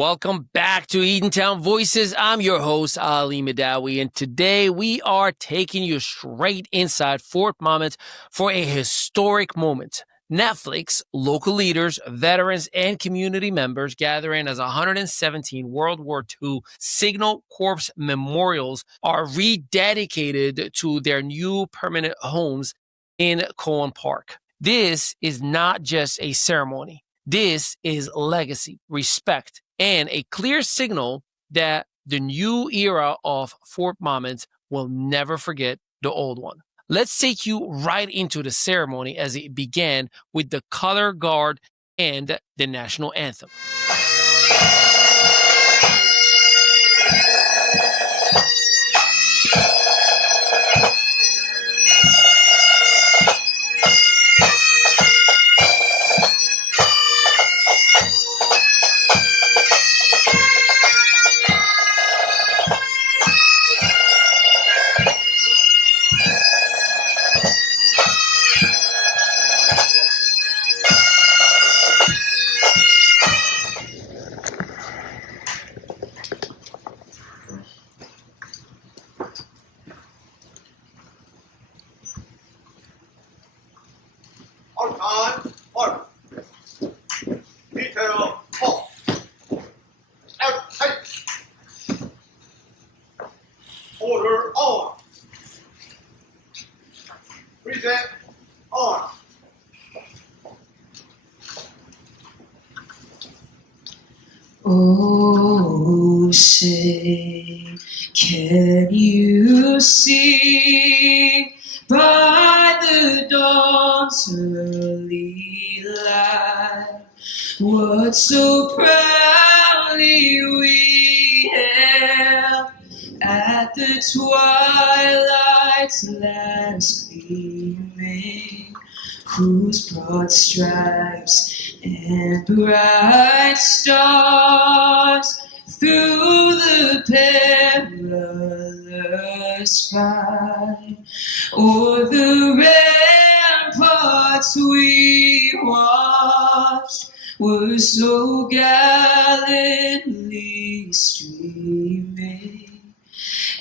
Welcome back to Eatontown Voices. I'm your host, Ali Mehdaoui, and today we are taking you straight inside Fort Monmouth for a historic moment. Netflix, local leaders, veterans, and community members gathering as 117 World War II Signal Corps memorials are rededicated to their new permanent homes in Cowan Park. This is not just a ceremony. This is legacy, respect, and a clear signal that the new era of Fort Monmouth will never forget the old one. Let's take you right into the ceremony as it began with the color guard and the national anthem. On time, mark. Detail, halt. Out, tight. Order, on. Present, on. Oh, say, can you see by the dawn's early light what so proudly we hailed at the twilight's last gleaming, whose broad stripes and bright stars through the perilous fight o'er the ramparts we watched were so gallantly streaming,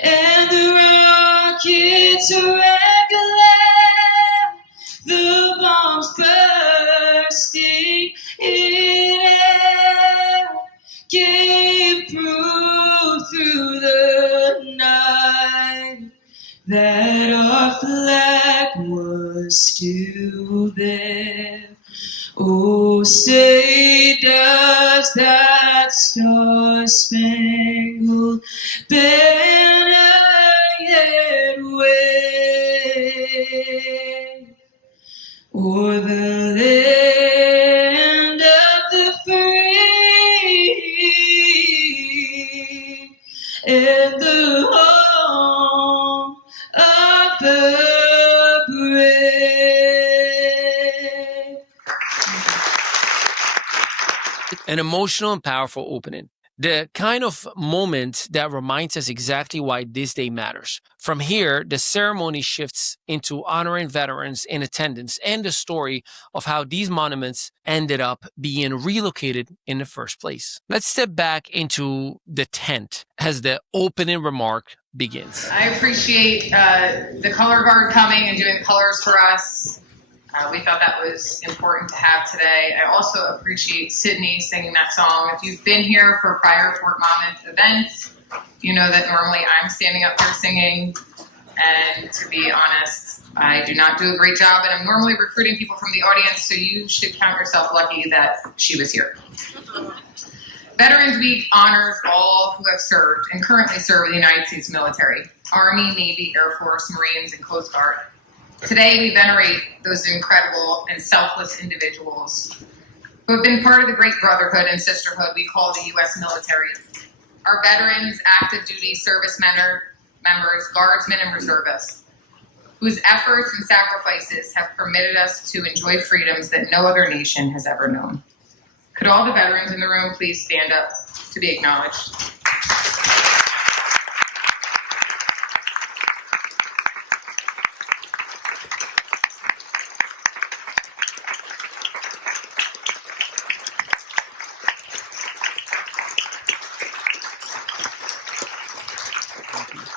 and the rockets red glare, the bombs bursting in air, gave proof through the night that our flag was still there. Oh, say does that star-spangled banner yet wave o'er the land of the free and the home of the brave? An emotional and powerful opening. The kind of moment that reminds us exactly why this day matters. From here, the ceremony shifts into honoring veterans in attendance and the story of how these monuments ended up being relocated in the first place. Let's step back into the tent as the opening remark begins. I appreciate the color guard coming and doing colors for us. We thought that was important to have today. I also appreciate Sydney singing that song. If you've been here for prior Fort Monmouth events, you know that normally I'm standing up here singing. And to be honest, I do not do a great job. And I'm normally recruiting people from the audience, so you should count yourself lucky that she was here. Veterans Week honors all who have served and currently serve in the United States military, Army, Navy, Air Force, Marines, and Coast Guard. Today, we venerate those incredible and selfless individuals who have been part of the great brotherhood and sisterhood we call the U.S. military. Our veterans, active duty service members, guardsmen, and reservists, whose efforts and sacrifices have permitted us to enjoy freedoms that no other nation has ever known. Could all the veterans in the room please stand up to be acknowledged?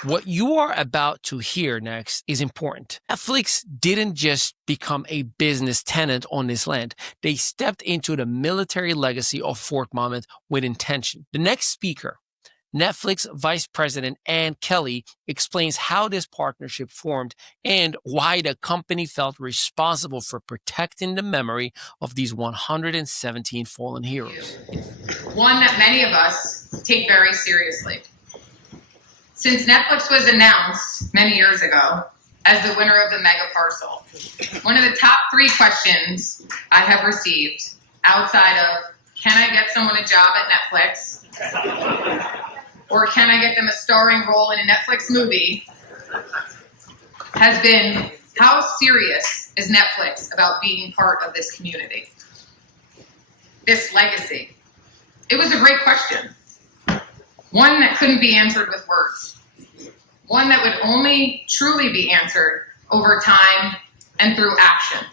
What you are about to hear next is important. Netflix didn't just become a business tenant on this land. They stepped into the military legacy of Fort Monmouth with intention. The next speaker, Netflix Vice President Ann Kelly, explains how this partnership formed and why the company felt responsible for protecting the memory of these 117 fallen heroes. One that many of us take very seriously. Since Netflix was announced many years ago as the winner of the mega parcel, one of the top 3 questions I have received outside of, can I get someone a job at Netflix? Or can I get them a starring role in a Netflix movie, has been, how serious is Netflix about being part of this community? This legacy. It was a great question. One that couldn't be answered with words. One that would only truly be answered over time and through action.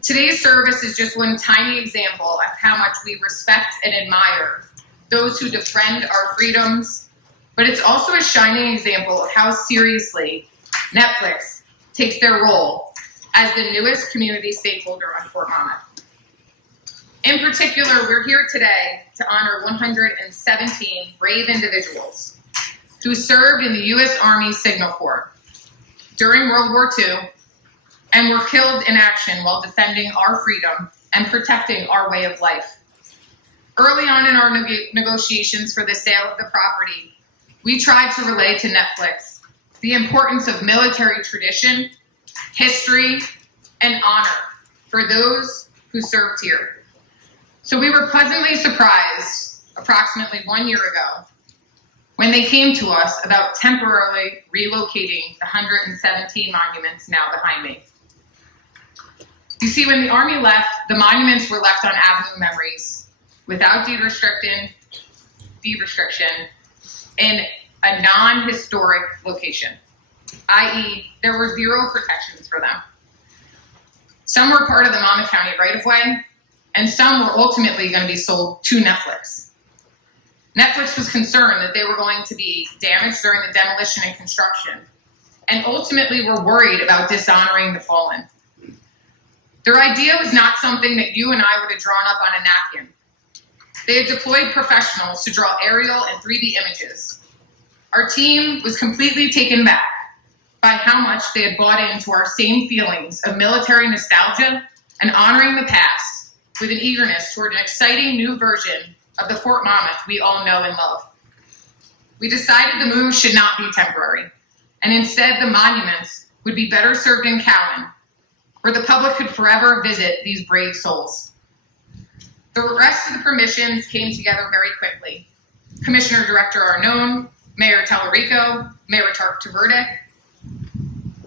Today's service is just one tiny example of how much we respect and admire those who defend our freedoms, but it's also a shining example of how seriously Netflix takes their role as the newest community stakeholder on Fort Monmouth. In particular, we're here today to honor 117 brave individuals who served in the U.S. Army Signal Corps during World War II and were killed in action while defending our freedom and protecting our way of life. Early on in our negotiations for the sale of the property, we tried to relay to Netflix the importance of military tradition, history, and honor for those who served here. So we were pleasantly surprised approximately 1 year ago when they came to us about temporarily relocating the 117 monuments now behind me. You see, when the Army left, the monuments were left on Avenue Memories without deed restriction in a non-historic location, i.e. there were 0 protections for them. Some were part of the Monmouth County right-of-way, and some were ultimately going to be sold to Netflix. Netflix was concerned that they were going to be damaged during the demolition and construction, and ultimately were worried about dishonoring the fallen. Their idea was not something that you and I would have drawn up on a napkin. They had deployed professionals to draw aerial and 3D images. Our team was completely taken back by how much they had bought into our same feelings of military nostalgia and honoring the past with an eagerness toward an exciting new version of the Fort Monmouth we all know and love. We decided the move should not be temporary, and instead the monuments would be better served in Cowan, where the public could forever visit these brave souls. The rest of the permissions came together very quickly. Commissioner Director Arnone, Mayor Tallarico, Mayor Taverdick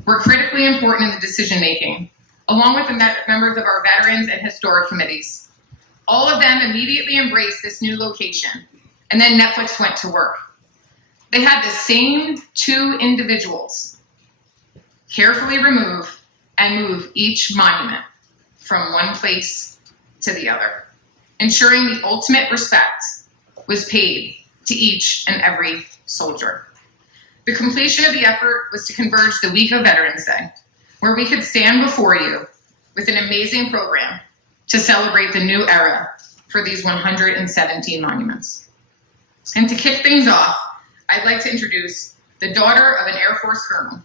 were critically important in the decision-making, along with the members of our veterans and historic committees. All of them immediately embraced this new location, and then Netflix went to work. They had the same 2 individuals carefully remove and move each monument from one place to the other, ensuring the ultimate respect was paid to each and every soldier. The completion of the effort was to converge the week of Veterans Day, where we could stand before you with an amazing program to celebrate the new era for these 117 monuments. And to kick things off, I'd like to introduce the daughter of an Air Force colonel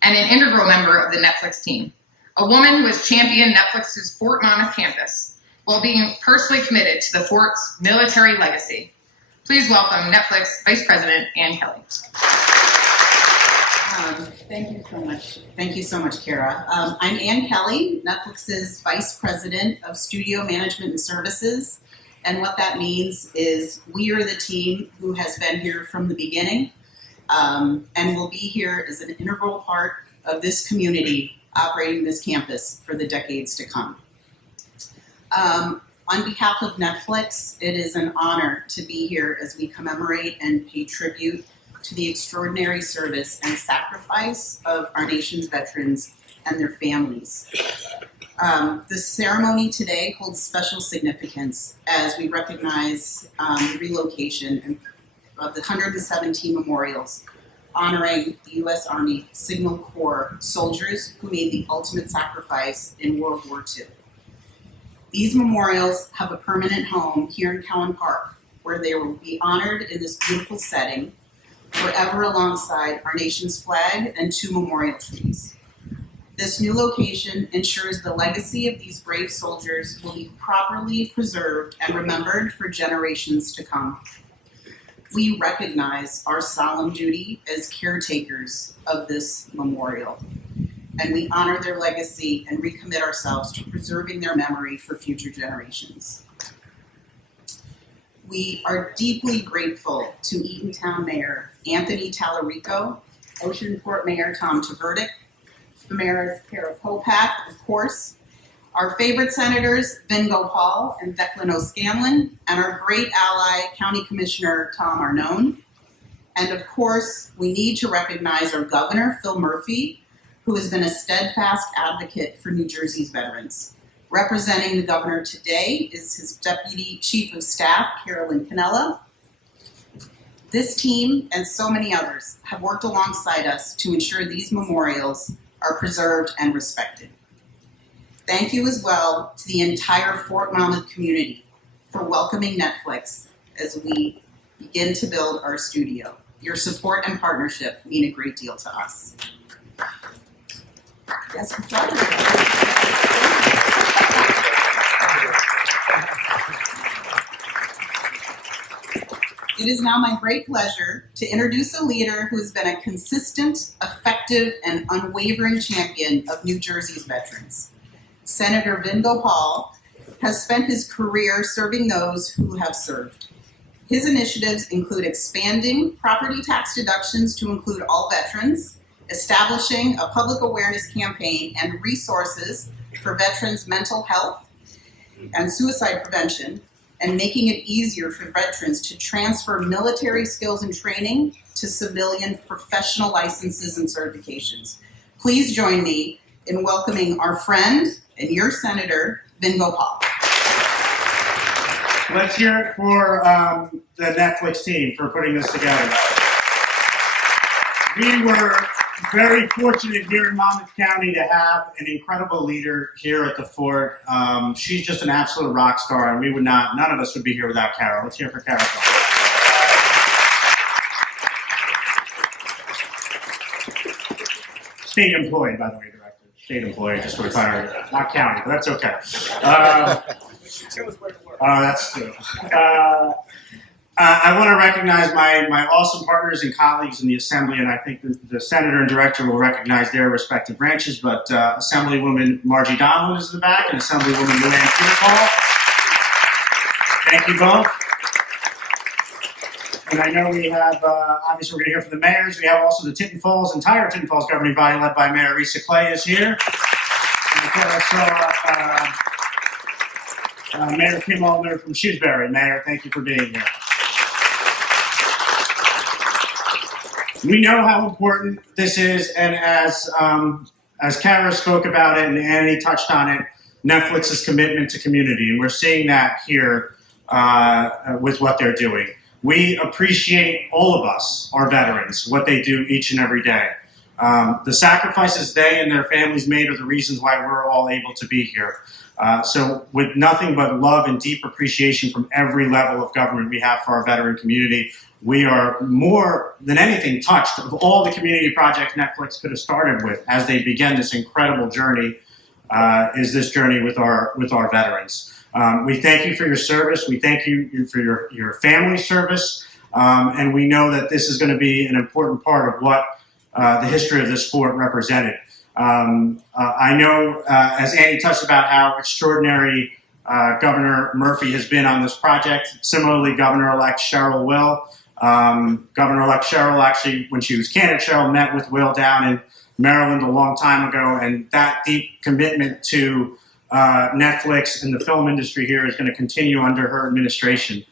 and an integral member of the Netflix team, a woman who has championed Netflix's Fort Monmouth campus while being personally committed to the fort's military legacy. Please welcome Netflix Vice President Ann Kelly. Thank you so much. Thank you so much, Kara. I'm Ann Kelly, Netflix's Vice President of Studio Management and Services. And what that means is we are the team who has been here from the beginning and will be here as an integral part of this community operating this campus for the decades to come. On behalf of Netflix, it is an honor to be here as we commemorate and pay tribute to the extraordinary service and sacrifice of our nation's veterans and their families. The ceremony today holds special significance as we recognize the relocation of the 117 memorials honoring the U.S. Army Signal Corps soldiers who made the ultimate sacrifice in World War II. These memorials have a permanent home here in Cowan Park, where they will be honored in this beautiful setting, forever alongside our nation's flag and 2 memorial trees. This new location ensures the legacy of these brave soldiers will be properly preserved and remembered for generations to come. We recognize our solemn duty as caretakers of this memorial, and we honor their legacy and recommit ourselves to preserving their memory for future generations. We are deeply grateful to Eatontown Mayor Anthony Tallarico, Oceanport Mayor Tom Tverdick, Mayor Kara Popak, of course, our favorite senators, Vin Gopal and Declan O'Scanlan, and our great ally, County Commissioner Tom Arnone. And of course, we need to recognize our Governor, Phil Murphy, who has been a steadfast advocate for New Jersey's veterans. Representing the governor today is his Deputy Chief of Staff, Carolyn Canella. This team and so many others have worked alongside us to ensure these memorials are preserved and respected. Thank you as well to the entire Fort Monmouth community for welcoming Netflix as we begin to build our studio. Your support and partnership mean a great deal to us. Yes, It is now my great pleasure to introduce a leader who has been a consistent, effective, and unwavering champion of New Jersey's veterans. Senator Vin Gopal has spent his career serving those who have served. His initiatives include expanding property tax deductions to include all veterans, establishing a public awareness campaign and resources for veterans' mental health and suicide prevention, and making it easier for veterans to transfer military skills and training to civilian professional licenses and certifications. Please join me in welcoming our friend and your Senator, Vin Gopal. Let's hear it for the Netflix team for putting this together. We were very fortunate here in Monmouth County to have an incredible leader here at the fort. She's just an absolute rock star, and none of us would be here without Carol. Let's hear it for Carol. State employee, by the way, Director. State employee, just retired. Not county, but that's okay. That's true. I want to recognize my awesome partners and colleagues in the Assembly, and I think the Senator and Director will recognize their respective branches, but Assemblywoman Margie Donald is in the back, and Assemblywoman Luann Peterpaul. Thank you both. And I know we have, obviously we're going to hear from the mayors. We have also the entire Tinton Falls governing body led by Mayor Risa Clay is here. And I saw Mayor Kim Allner from Shrewsbury. Mayor, thank you for being here. We know how important this is, and as Kara spoke about it and Annie touched on it, Netflix's commitment to community, and we're seeing that here with what they're doing. We appreciate all of us, our veterans, what they do each and every day. The sacrifices they and their families made are the reasons why we're all able to be here. So with nothing but love and deep appreciation from every level of government we have for our veteran community, we are more than anything touched of all the community projects Netflix could have started with as they began this incredible journey, is this journey with our veterans. We thank you for your service. We thank you for your family service. And we know that this is going to be an important part of what the history of this fort represented. I know, as Annie touched about how extraordinary Governor Murphy has been on this project. Similarly, Governor-elect Cheryl Will. Governor-elect Cheryl, actually, when she was candidate, Cheryl met with Will down in Maryland a long time ago, and that deep commitment to Netflix and the film industry here is going to continue under her administration.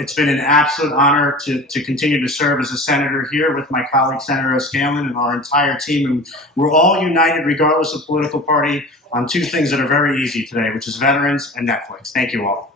It's been an absolute honor to continue to serve as a senator here with my colleague, Senator O'Scanlan, and our entire team. And we're all united, regardless of political party, on two things that are very easy today, which is veterans and Netflix. Thank you all.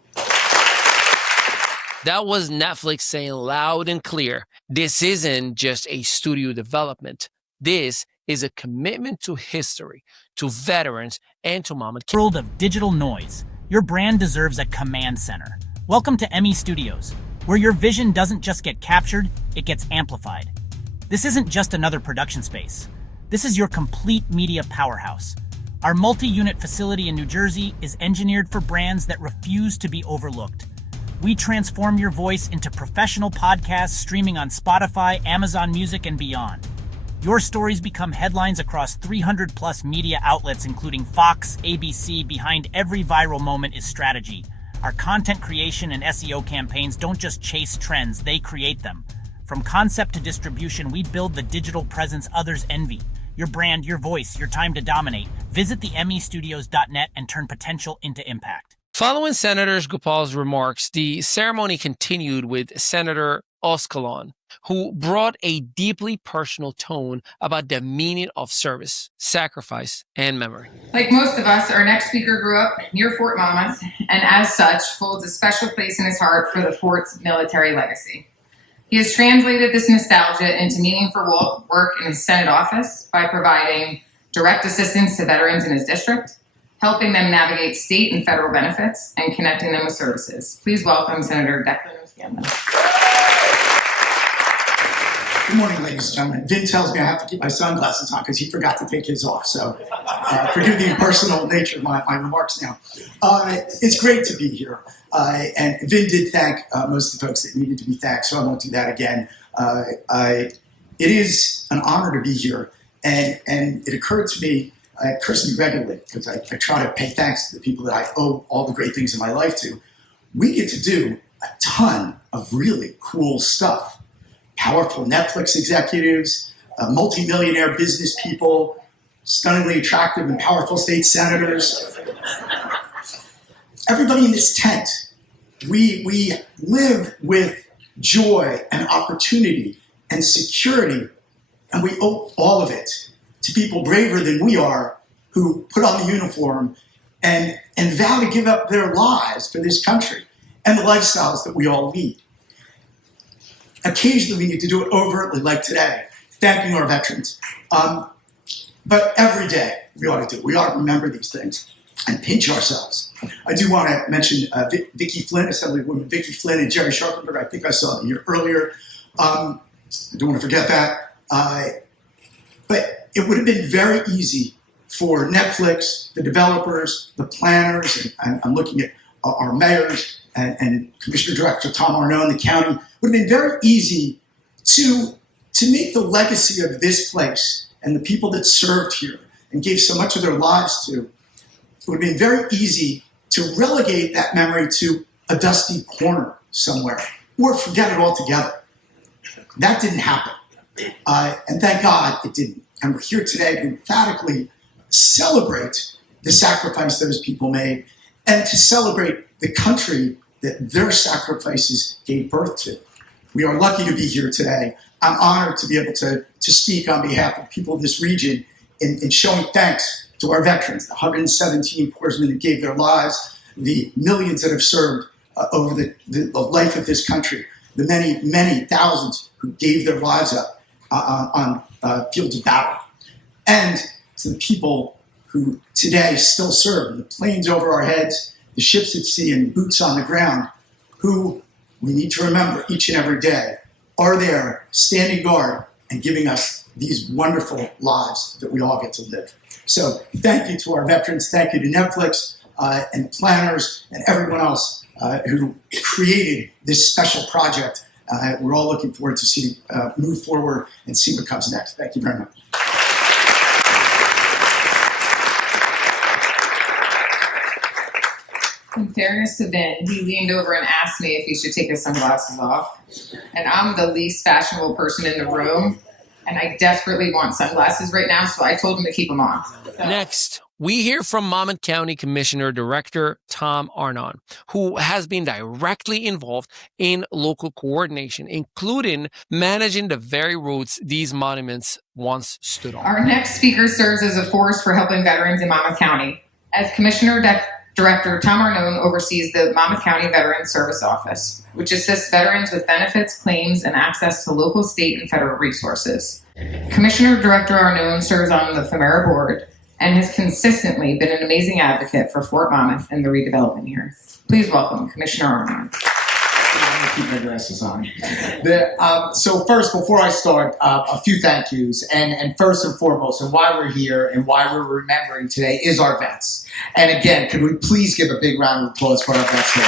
That was Netflix saying loud and clear, this isn't just a studio development. This is a commitment to history, to veterans, and to Monmouth County. World of digital noise, your brand deserves a command center. Welcome to ME Studios, where your vision doesn't just get captured, it gets amplified. This isn't just another production space. This is your complete media powerhouse. Our multi-unit facility in New Jersey is engineered for brands that refuse to be overlooked. We transform your voice into professional podcasts streaming on Spotify, Amazon Music, and beyond. Your stories become headlines across 300 plus media outlets, including Fox, ABC. Behind every viral moment is strategy. Our content creation and SEO campaigns don't just chase trends, they create them. From concept to distribution, we build the digital presence others envy. Your brand, your voice, your time to dominate. Visit the mestudios.net and turn potential into impact. Following Senator Gopal's remarks, the ceremony continued with Senator Oskalon, who brought a deeply personal tone about the meaning of service, sacrifice, and memory. Like most of us, our next speaker grew up near Fort Monmouth, and as such, holds a special place in his heart for the fort's military legacy. He has translated this nostalgia into meaningful work in his Senate office by providing direct assistance to veterans in his district, helping them navigate state and federal benefits, and connecting them with services. Please welcome Senator Declan. Good morning, ladies and gentlemen. Vin tells me I have to keep my sunglasses on because he forgot to take his off. So forgive the impersonal nature of my remarks now. It's great to be here. And Vin did thank most of the folks that needed to be thanked, so I won't do that again. It is an honor to be here. And it occurred to me, it occurs to me regularly, because I try to pay thanks to the people that I owe all the great things in my life to. We get to do a ton of really cool stuff. Powerful Netflix executives, multimillionaire business people, stunningly attractive and powerful state senators. Everybody in this tent, we live with joy and opportunity and security, and we owe all of it to people braver than we are who put on the uniform and vow to give up their lives for this country and the lifestyles that we all lead. Occasionally, we need to do it overtly, like today, thanking our veterans. But every day, we ought to do it. We ought to remember these things and pinch ourselves. I do want to mention Vicki Flynn, Assemblywoman Vicki Flynn, and Jerry Sharpenberg. I think I saw them here earlier. I don't want to forget that. But it would have been very easy for Netflix, the developers, the planners, and I'm looking at our mayors and Commissioner Director Tom Arnone, the county, would have been very easy to make the legacy of this place and the people that served here and gave so much of their lives to, it would have been very easy to relegate that memory to a dusty corner somewhere or forget it altogether. That didn't happen. And thank God it didn't. And we're here today to emphatically celebrate the sacrifice those people made and to celebrate the country that their sacrifices gave birth to. We are lucky to be here today. I'm honored to be able to speak on behalf of people of this region in showing thanks to our veterans, the 117 corpsmen who gave their lives, the millions that have served over the life of this country, the many, many thousands who gave their lives up on fields of battle, and to the people who today still serve, the planes over our heads, the ships at sea, and boots on the ground, who we need to remember each and every day are there standing guard and giving us these wonderful lives that we all get to live. So thank you to our veterans, thank you to Netflix and planners and everyone else who created this special project. We're all looking forward to see move forward and see what comes next. Thank you very much. In fairness to Ben, he leaned over and asked me if he should take his sunglasses off. And I'm the least fashionable person in the room, and I desperately want sunglasses right now, so I told him to keep them on. Next, we hear from Monmouth County Commissioner Director Tom Arnone, who has been directly involved in local coordination, including managing the very roads these monuments once stood on. Our next speaker serves as a force for helping veterans in Monmouth County. As Commissioner Director Tom Arnone oversees the Monmouth County Veterans Service Office, which assists veterans with benefits, claims, and access to local, state, and federal resources. Commissioner Director Arnone serves on the FEMERA board and has consistently been an amazing advocate for Fort Monmouth and the redevelopment here. Please welcome Commissioner Arnone. Keep my glasses on. So first, before I start, a few thank yous. And first and foremost, and why we're here and why we're remembering today is our vets. And again, could we please give a big round of applause for our vets here?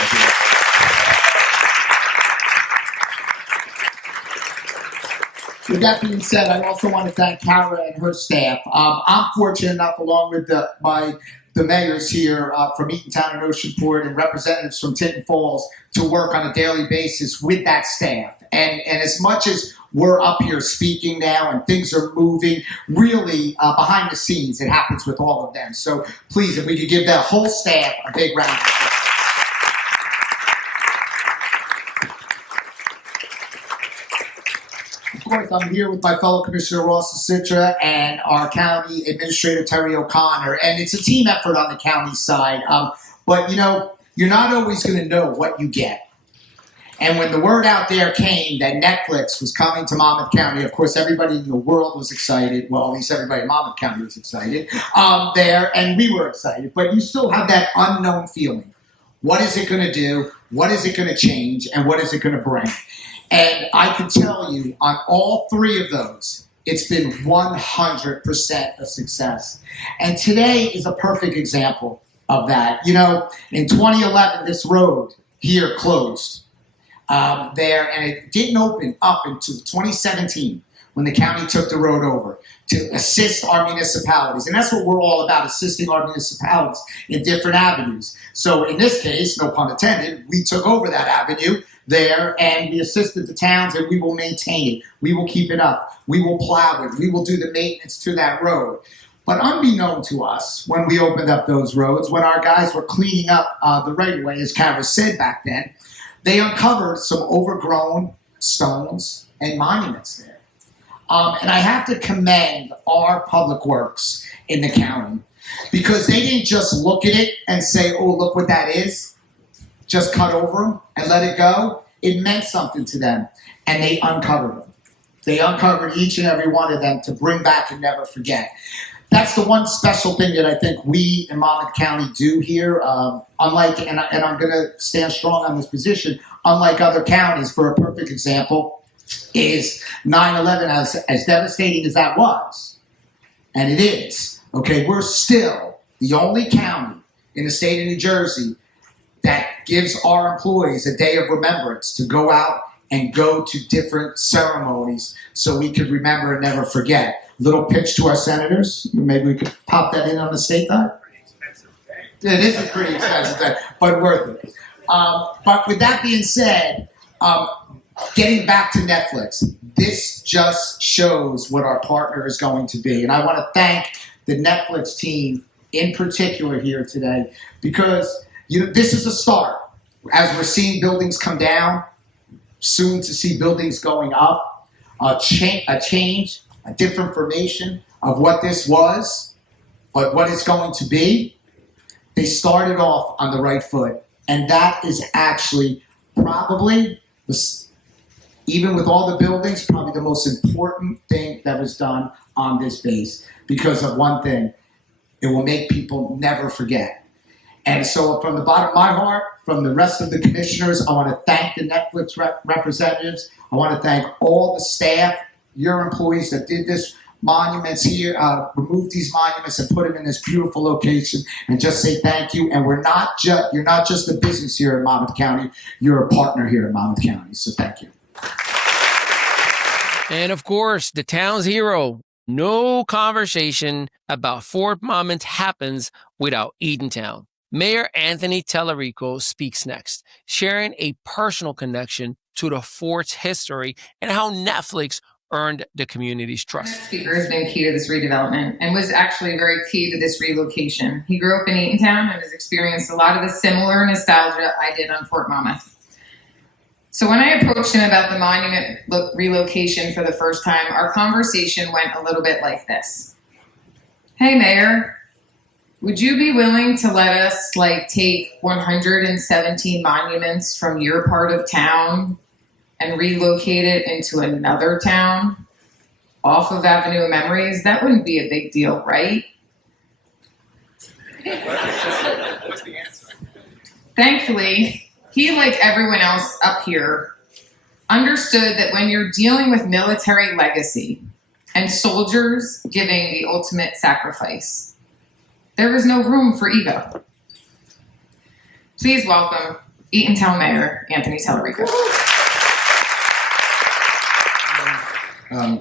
With that being said, I also want to thank Kara and her staff. I'm fortunate enough, along with the mayors here from Eatontown and Oceanport and representatives from Tinton Falls, to work on a daily basis with that staff. And as much as we're up here speaking now and things are moving, really behind the scenes, it happens with all of them. So please, if we could give that whole staff a big round of applause. Of course, I'm here with my fellow Commissioner Ross Citra and our County Administrator Terry O'Connor, and it's a team effort on the county side. But you know, you're not always going to know what you get. And when the word out there came that Netflix was coming to Monmouth County, of course, everybody in the world was excited. Well, at least everybody in Monmouth County was excited there, and we were excited. But you still have that unknown feeling. What is it going to do? What is it going to change? And what is it going to bring? And I can tell you, on all three of those, it's been 100% a success. And today is a perfect example of that. You know, in 2011, this road here closed there, and it didn't open up until 2017 when the county took the road over to assist our municipalities. And that's what we're all about, assisting our municipalities in different avenues. So in this case, no pun intended, we took over that avenue there, and we assisted the towns, and we will maintain it. We will keep it up. We will plow it. We will do the maintenance to that road. But unbeknown to us, when we opened up those roads, when our guys were cleaning up the right-of-way, as Kara said back then, they uncovered some overgrown stones and monuments there. And I have to commend our public works in the county, because they didn't just look at it and say, oh, look what that is. Just cut over them and let it go. It meant something to them, and they uncovered them. They uncovered each and every one of them to bring back and never forget. That's the one special thing that I think we in Monmouth County do here. Unlike, and I'm going to stand strong on this position, unlike other counties, for a perfect example, is 9/11, as devastating as that was, and it is, okay, we're still the only county in the state of New Jersey that gives our employees a day of remembrance to go out and go to different ceremonies so we could remember and never forget. Little pitch to our senators. Maybe we could pop that in on the state side. It is a pretty expensive thing, but worth it. But with that being said, getting back to Netflix, this just shows what our partner is going to be. And I want to thank the Netflix team in particular here today, because this is a start. As we're seeing buildings come down, soon to see buildings going up, a change, a different formation of what this was, but what it's going to be. They started off on the right foot, and that is actually probably, even with all the buildings, probably the most important thing that was done on this base, because of one thing: it will make people never forget. And so from the bottom of my heart, from the rest of the commissioners, I want to thank the Netflix representatives. I want to thank all the staff, your employees that did this monuments here, removed these monuments and put them in this beautiful location, and just say thank you. And you're not just a business here in Monmouth County, you're a partner here in Monmouth County. So thank you. And of course, the town's hero. No conversation about Fort Monmouth happens without Eatontown. Mayor Anthony Tellerico speaks next, sharing a personal connection to the fort's history and how Netflix earned the community's trust. This speaker has been key to this redevelopment and was actually very key to this relocation. He grew up in Eatontown and has experienced a lot of the similar nostalgia I did on Fort Monmouth. So when I approached him about the monument relocation for the first time, our conversation went a little bit like this. Hey, Mayor. Would you be willing to let us take 117 monuments from your part of town and relocate it into another town off of Avenue of Memories? That wouldn't be a big deal, right? What's the answer? Thankfully, he, like everyone else up here, understood that when you're dealing with military legacy and soldiers giving the ultimate sacrifice, there was no room for ego. Please welcome Eatontown Mayor Anthony Tallarico.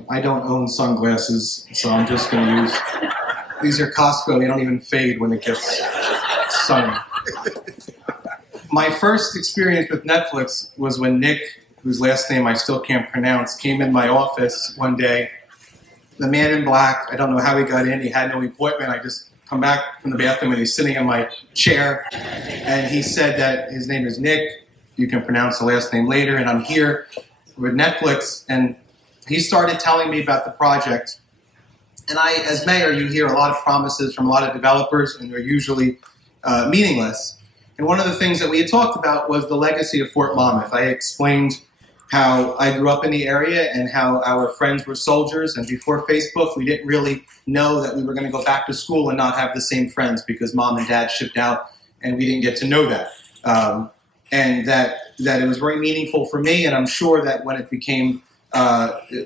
I don't own sunglasses, so I'm just going to use, these are Costco, they don't even fade when it gets sunny. My first experience with Netflix was when Nick, whose last name I still can't pronounce, came in my office one day. The man in black, I don't know how he got in, he had no appointment, I just come back from the bathroom and he's sitting in my chair, and he said that his name is Nick, you can pronounce the last name later, and I'm here with Netflix, and he started telling me about the project. And as mayor, you hear a lot of promises from a lot of developers, and they're usually meaningless. And one of the things that we had talked about was the legacy of Fort Monmouth. I explained how I grew up in the area and how our friends were soldiers, and before Facebook, we didn't really know that we were going to go back to school and not have the same friends because mom and dad shipped out, and we didn't get to know that. And that it was very meaningful for me, and I'm sure that when it became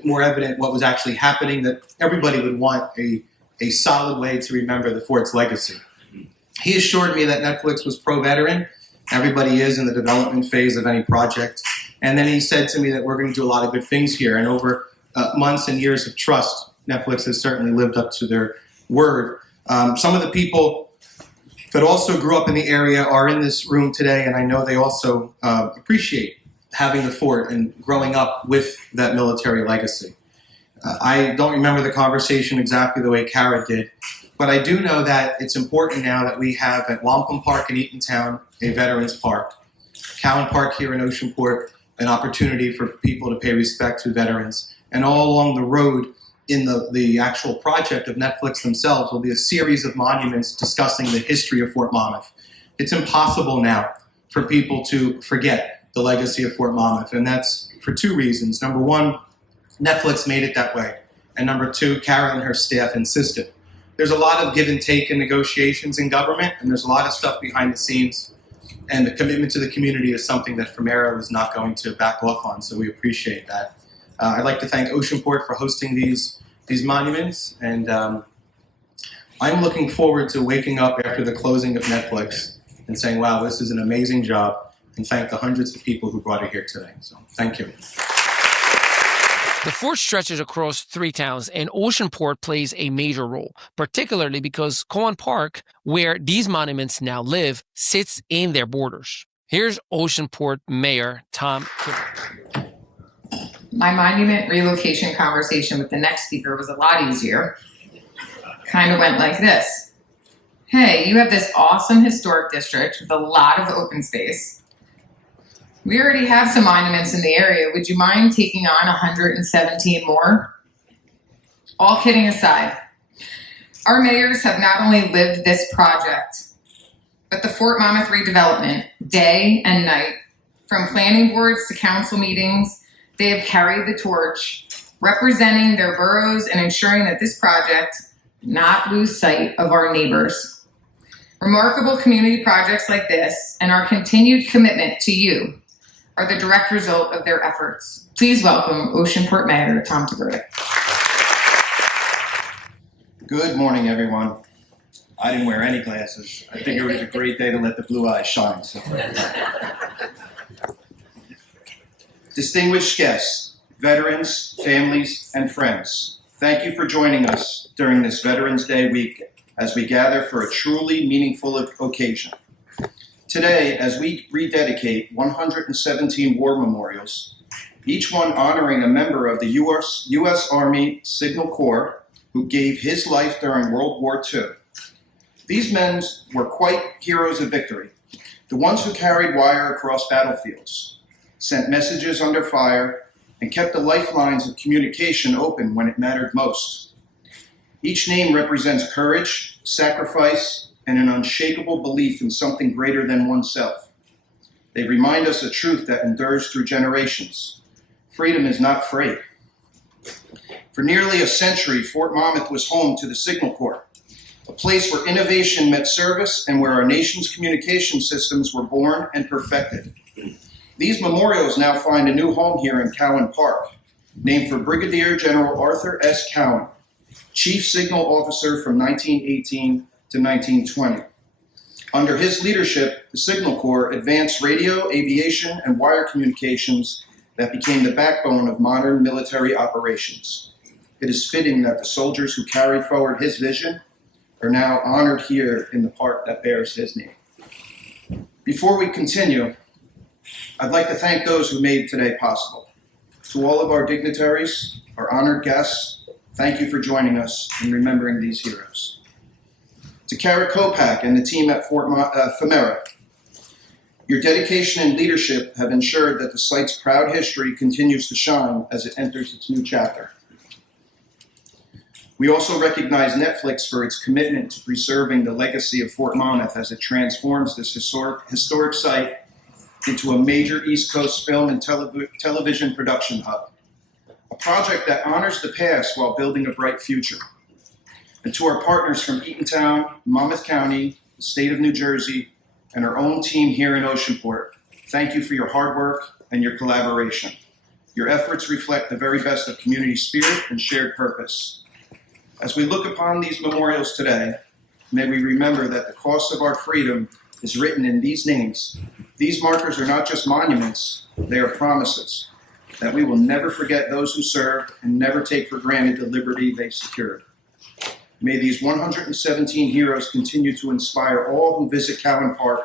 more evident what was actually happening, that everybody would want a solid way to remember the fort's legacy. He assured me that Netflix was pro-veteran. Everybody is in the development phase of any project. And then he said to me that we're going to do a lot of good things here. And over months and years of trust, Netflix has certainly lived up to their word. Some of the people that also grew up in the area are in this room today, and I know they also appreciate having the fort and growing up with that military legacy. I don't remember the conversation exactly the way Kara did, but I do know that it's important now that we have at Wampum Park in Eatontown a Veterans Park, Cowan Park here in Oceanport, an opportunity for people to pay respect to veterans, and all along the road in the actual project of Netflix themselves will be a series of monuments discussing the history of Fort Monmouth. It's impossible now for people to forget the legacy of Fort Monmouth, and that's for two reasons. Number one, Netflix made it that way, and number two, Kara and her staff insisted. There's a lot of give and take in negotiations in government, and there's a lot of stuff behind the scenes, and the commitment to the community is something that Femera was not going to back off on, so we appreciate that. I'd like to thank Oceanport for hosting these monuments, and I'm looking forward to waking up after the closing of Netflix and saying, wow, this is an amazing job, and thank the hundreds of people who brought it here today. So thank you. The fort stretches across 3 towns, and Oceanport plays a major role, particularly because Cowan Park, where these monuments now live, sits in their borders. Here's Oceanport Mayor Tom Kibble. My monument relocation conversation with the next speaker was a lot easier. Kind of went like this. Hey, you have this awesome historic district with a lot of open space. We already have some monuments in the area. Would you mind taking on 117 more? All kidding aside, our mayors have not only lived this project, but the Fort Monmouth redevelopment day and night. From planning boards to council meetings, they have carried the torch, representing their boroughs and ensuring that this project not lose sight of our neighbors. Remarkable community projects like this and our continued commitment to you are the direct result of their efforts. Please welcome Oceanport Mayor Tom Kibble. Good morning, everyone. I didn't wear any glasses. I figured it was a great day to let the blue eyes shine. So. Distinguished guests, veterans, families, and friends, thank you for joining us during this Veterans Day week as we gather for a truly meaningful occasion. Today, as we rededicate 117 war memorials, each one honoring a member of the U.S. Army Signal Corps who gave his life during World War II. These men were quite heroes of victory, the ones who carried wire across battlefields, sent messages under fire, and kept the lifelines of communication open when it mattered most. Each name represents courage, sacrifice, and an unshakable belief in something greater than oneself. They remind us a truth that endures through generations. Freedom is not free. For nearly a century, Fort Monmouth was home to the Signal Corps, a place where innovation met service and where our nation's communication systems were born and perfected. These memorials now find a new home here in Cowan Park, named for Brigadier General Arthur S. Cowan, Chief Signal Officer from 1918 to 1920. Under his leadership, the Signal Corps advanced radio, aviation, and wire communications that became the backbone of modern military operations. It is fitting that the soldiers who carried forward his vision are now honored here in the park that bears his name. Before we continue, I'd like to thank those who made today possible. To all of our dignitaries, our honored guests, thank you for joining us in remembering these heroes. To Kara Kopak and the team at Fort Famera, your dedication and leadership have ensured that the site's proud history continues to shine as it enters its new chapter. We also recognize Netflix for its commitment to preserving the legacy of Fort Monmouth as it transforms this historic site into a major East Coast film and television production hub, a project that honors the past while building a bright future. And to our partners from Eatontown, Monmouth County, the state of New Jersey, and our own team here in Oceanport, thank you for your hard work and your collaboration. Your efforts reflect the very best of community spirit and shared purpose. As we look upon these memorials today, may we remember that the cost of our freedom is written in these names. These markers are not just monuments, they are promises that we will never forget those who served and never take for granted the liberty they secured. May these 117 heroes continue to inspire all who visit Cowan Park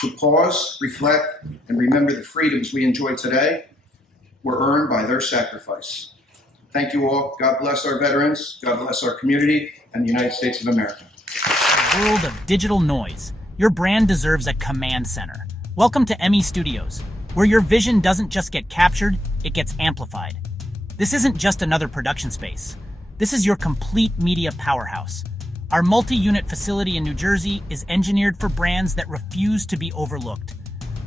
to pause, reflect, and remember the freedoms we enjoy today were earned by their sacrifice. Thank you all. God bless our veterans. God bless our community and the United States of America. In a world of digital noise, your brand deserves a command center. Welcome to ME Studios, where your vision doesn't just get captured, it gets amplified. This isn't just another production space. This is your complete media powerhouse. Our multi-unit facility in New Jersey is engineered for brands that refuse to be overlooked.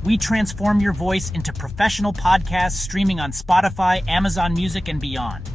We transform your voice into professional podcasts streaming on Spotify, Amazon Music, and beyond.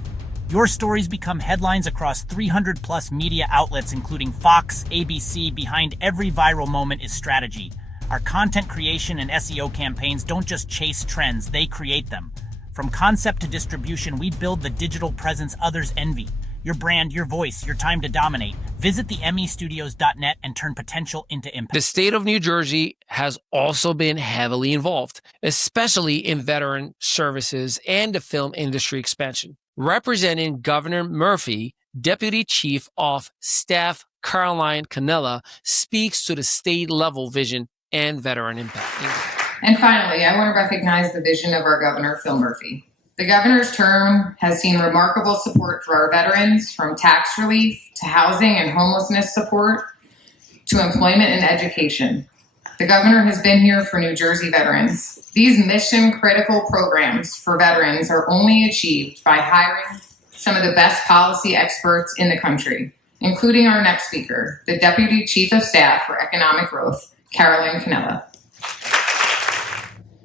Your stories become headlines across 300 plus media outlets, including Fox, ABC. Behind every viral moment is strategy. Our content creation and SEO campaigns don't just chase trends, they create them. From concept to distribution, we build the digital presence others envy. Your brand, your voice, your time to dominate. Visit the mestudios.net and turn potential into impact. The state of New Jersey has also been heavily involved, especially in veteran services and the film industry expansion. Representing Governor Murphy, Deputy Chief of Staff Caroline Canella speaks to the state-level vision and veteran impact. And finally, I want to recognize the vision of our governor, Phil Murphy. The governor's term has seen remarkable support for our veterans, from tax relief to housing and homelessness support to employment and education. The governor has been here for New Jersey veterans. These mission-critical programs for veterans are only achieved by hiring some of the best policy experts in the country, including our next speaker, the Deputy Chief of Staff for Economic Growth, Caroline Canella.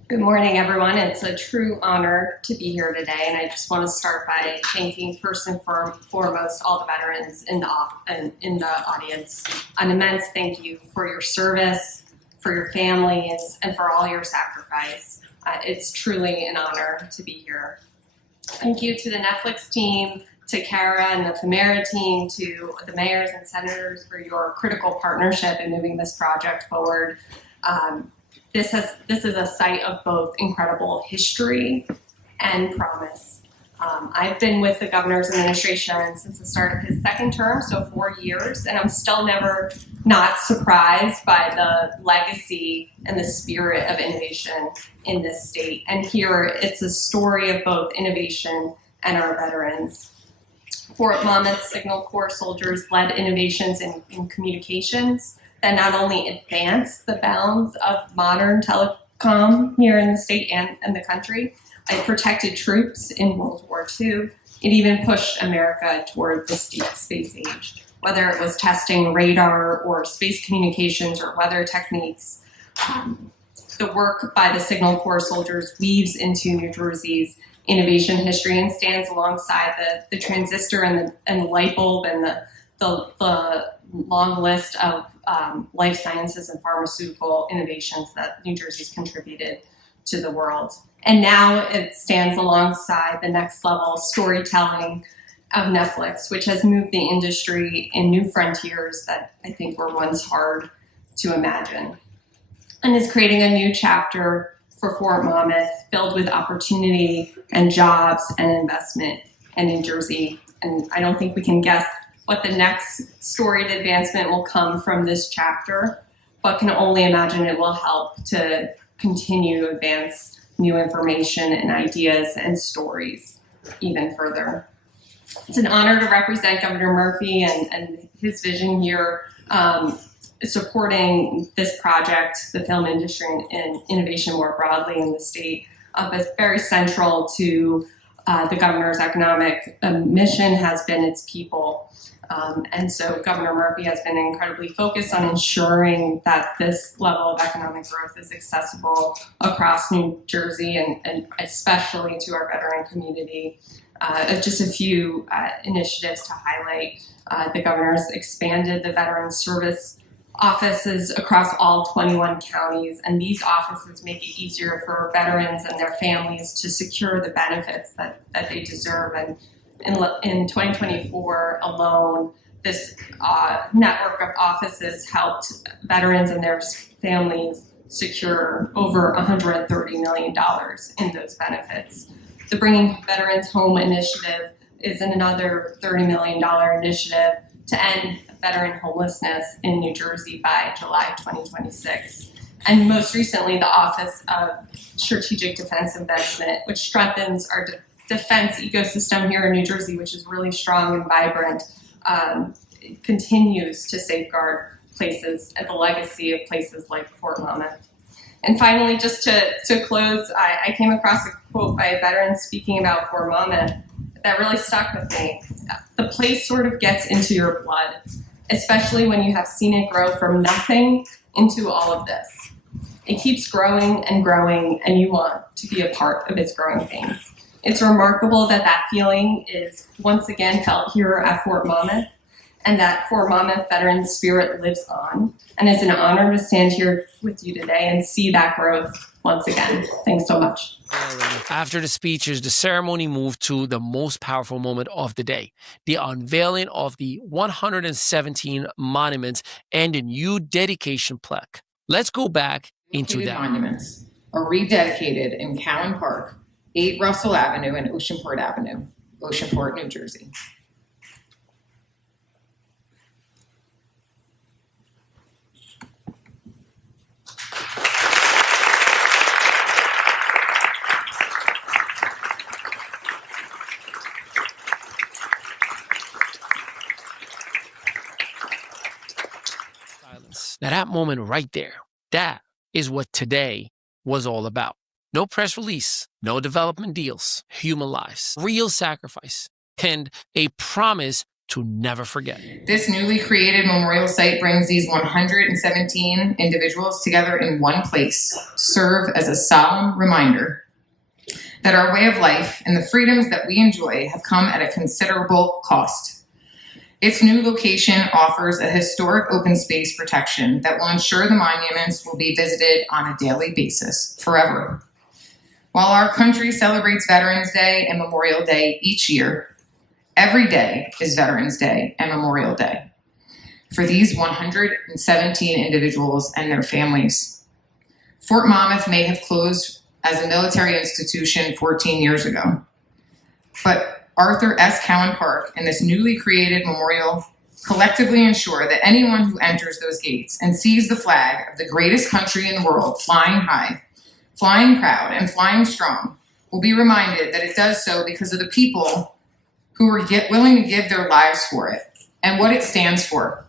Good morning, everyone. It's a true honor to be here today, and I just want to start by thanking first and foremost all the veterans in the audience. An immense thank you for your service, for your families, and for all your sacrifice. It's truly an honor to be here. Thank you to the Netflix team, to Kara and the Famera team, to the mayors and senators for your critical partnership in moving this project forward. This is a site of both incredible history and promise. I've been with the governor's administration since the start of his second term, so 4 years, and I'm still never not surprised by the legacy and the spirit of innovation in this state. And here it's a story of both innovation and our veterans. Fort Monmouth Signal Corps soldiers led innovations in communications that not only advanced the bounds of modern telecom here in the state and the country. It protected troops in World War II, It even pushed America toward the space age, whether it was testing radar or space communications or weather techniques. The work by the Signal Corps soldiers weaves into New Jersey's innovation history and stands alongside the transistor and the light bulb and the long list of life sciences and pharmaceutical innovations that New Jersey's contributed to the world. And now it stands alongside the next level storytelling of Netflix, which has moved the industry in new frontiers that I think were once hard to imagine, and is creating a new chapter for Fort Monmouth filled with opportunity and jobs and investment in New Jersey. And I don't think we can guess what the next storied advancement will come from this chapter, but can only imagine it will help to continue to advance new information and ideas and stories even further. It's an honor to represent Governor Murphy and his vision here supporting this project, the film industry and innovation more broadly in the state. It's very central to the governor's economic mission has been its people. And so Governor Murphy has been incredibly focused on ensuring that this level of economic growth is accessible across New Jersey and especially to our veteran community. Just a few initiatives to highlight. The governor's expanded the veteran service offices across all 21 counties, and these offices make it easier for veterans and their families to secure the benefits that they deserve. And in 2024 alone, this network of offices helped veterans and their families secure over $130 million in those benefits. The Bringing Veterans Home initiative is another $30 million initiative to end veteran homelessness in New Jersey by July 2026. And most recently, the Office of Strategic Defense Investment, which strengthens our defense ecosystem here in New Jersey, which is really strong and vibrant, continues to safeguard places and the legacy of places like Fort Monmouth. And finally, just to close, I came across a quote by a veteran speaking about Fort Monmouth that really stuck with me. The place sort of gets into your blood, especially when you have seen it grow from nothing into all of this. It keeps growing, and you want to be a part of its growing pains. It's remarkable that that feeling is once again felt here at Fort Monmouth, and that Fort Monmouth veteran spirit lives on. And it's an honor to stand here with you today and see that growth once again. Thanks so much. After the speeches, the ceremony moved to the most powerful moment of the day, the unveiling of the 117 monuments and the new dedication plaque. Let's go back into that. Monuments are rededicated in Callan Park, 8 Russell Avenue and Oceanport Avenue, Oceanport, New Jersey. Now that moment right there, that is what today was all about. No press release, no development deals, human lives, real sacrifice, and a promise to never forget. This newly created memorial site brings these 117 individuals together in one place to serve as a solemn reminder that our way of life and the freedoms that we enjoy have come at a considerable cost. Its new location offers a historic open space protection that will ensure the monuments will be visited on a daily basis forever. While our country celebrates Veterans Day and Memorial Day each year, every day is Veterans Day and Memorial Day for these 117 individuals and their families. Fort Monmouth may have closed as a military institution 14 years ago, but Arthur S. Callan Park and this newly created memorial collectively ensure that anyone who enters those gates and sees the flag of the greatest country in the world flying high, flying proud, and flying strong will be reminded that it does so because of the people who were willing to give their lives for it and what it stands for.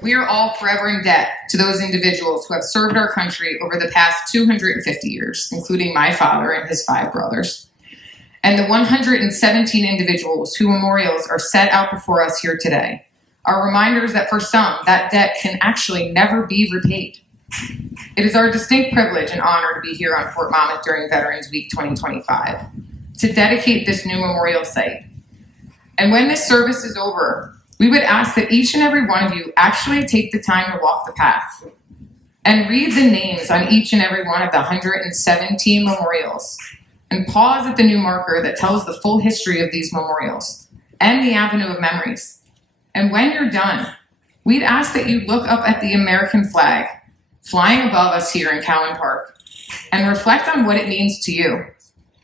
We are all forever in debt to those individuals who have served our country over the past 250 years, including my father and his 5 brothers. and the 117 individuals whose memorials are set out before us here today are reminders that for some, that debt can actually never be repaid. It is our distinct privilege and honor to be here on Fort Monmouth during Veterans Week 2025 to dedicate this new memorial site. And when this service is over, we would ask that each and every one of you actually take the time to walk the path and read the names on each and every one of the 117 memorials and pause at the new marker that tells the full history of these memorials and the avenue of memories. And when you're done, we'd ask that you look up at the American flag flying above us here in Cowan Park and reflect on what it means to you,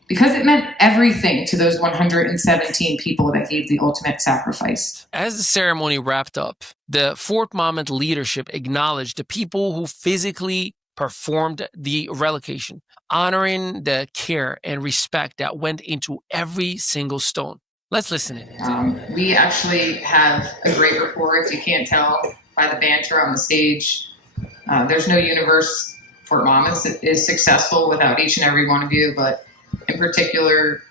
because it meant everything to those 117 people that gave the ultimate sacrifice. As the ceremony wrapped up, the Fort Monmouth leadership acknowledged the people who physically performed the relocation, honoring the care and respect that went into every single stone. Let's listen in. We actually have a great rapport, if you can't tell by the banter on the stage. There's no universe Fort Monmouth is successful without each and every one of you, but in particular,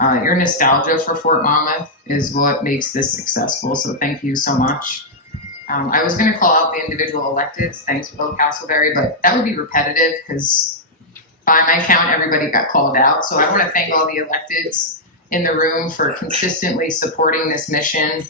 your nostalgia for Fort Monmouth is what makes this successful, so thank you so much. I was going to call out the individual electeds, thanks Bill Castleberry, but that would be repetitive because by my count, everybody got called out. So I want to thank all the electeds in the room for consistently supporting this mission.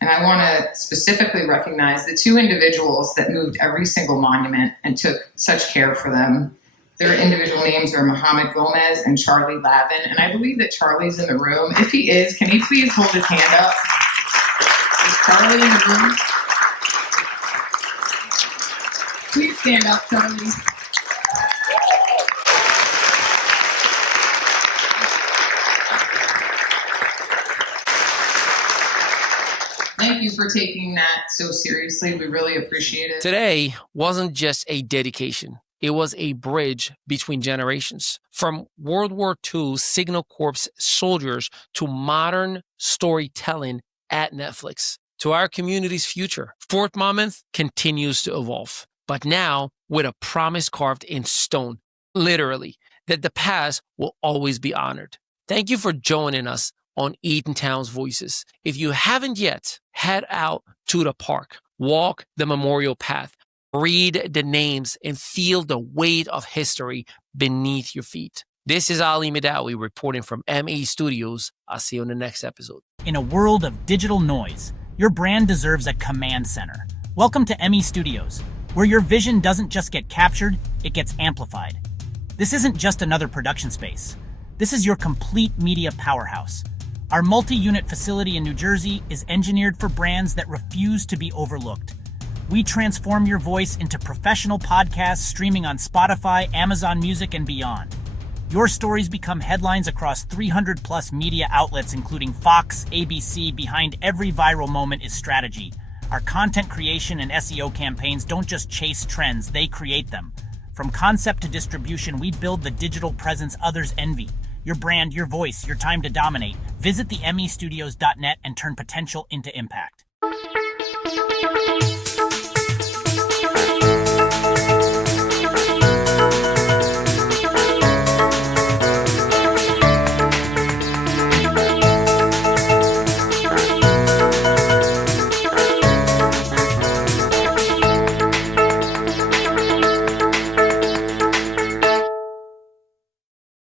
And I want to specifically recognize the two individuals that moved every single monument and took such care for them. Their individual names are Mohammed Gomez and Charlie Lavin. And I believe that Charlie's in the room. If he is, can he please hold his hand up? Is Charlie in the room? Please stand up, Charlie. Thank you for taking that so seriously. We really appreciate it. Today wasn't just a dedication. It was a bridge between generations. From World War II Signal Corps soldiers to modern storytelling at Netflix to our community's future, Fort Monmouth continues to evolve, but now with a promise carved in stone, literally, that the past will always be honored. Thank you for joining us on Eatontown Voices. If you haven't yet, head out to the park, walk the memorial path, read the names, and feel the weight of history beneath your feet. This is Ali Mehdaoui reporting from ME Studios. I'll see you in the next episode. In a world of digital noise, your brand deserves a command center. Welcome to ME Studios, where your vision doesn't just get captured, it gets amplified. This isn't just another production space. This is your complete media powerhouse. Our multi-unit facility in New Jersey is engineered for brands that refuse to be overlooked. We transform your voice into professional podcasts streaming on Spotify, Amazon Music, and beyond. Your stories become headlines across 300 plus media outlets, including Fox, ABC. Behind every viral moment is strategy. Our content creation and SEO campaigns don't just chase trends, they create them. From concept to distribution, we build the digital presence others envy. Your brand, your voice, your time to dominate. Visit the mestudios.net and turn potential into impact.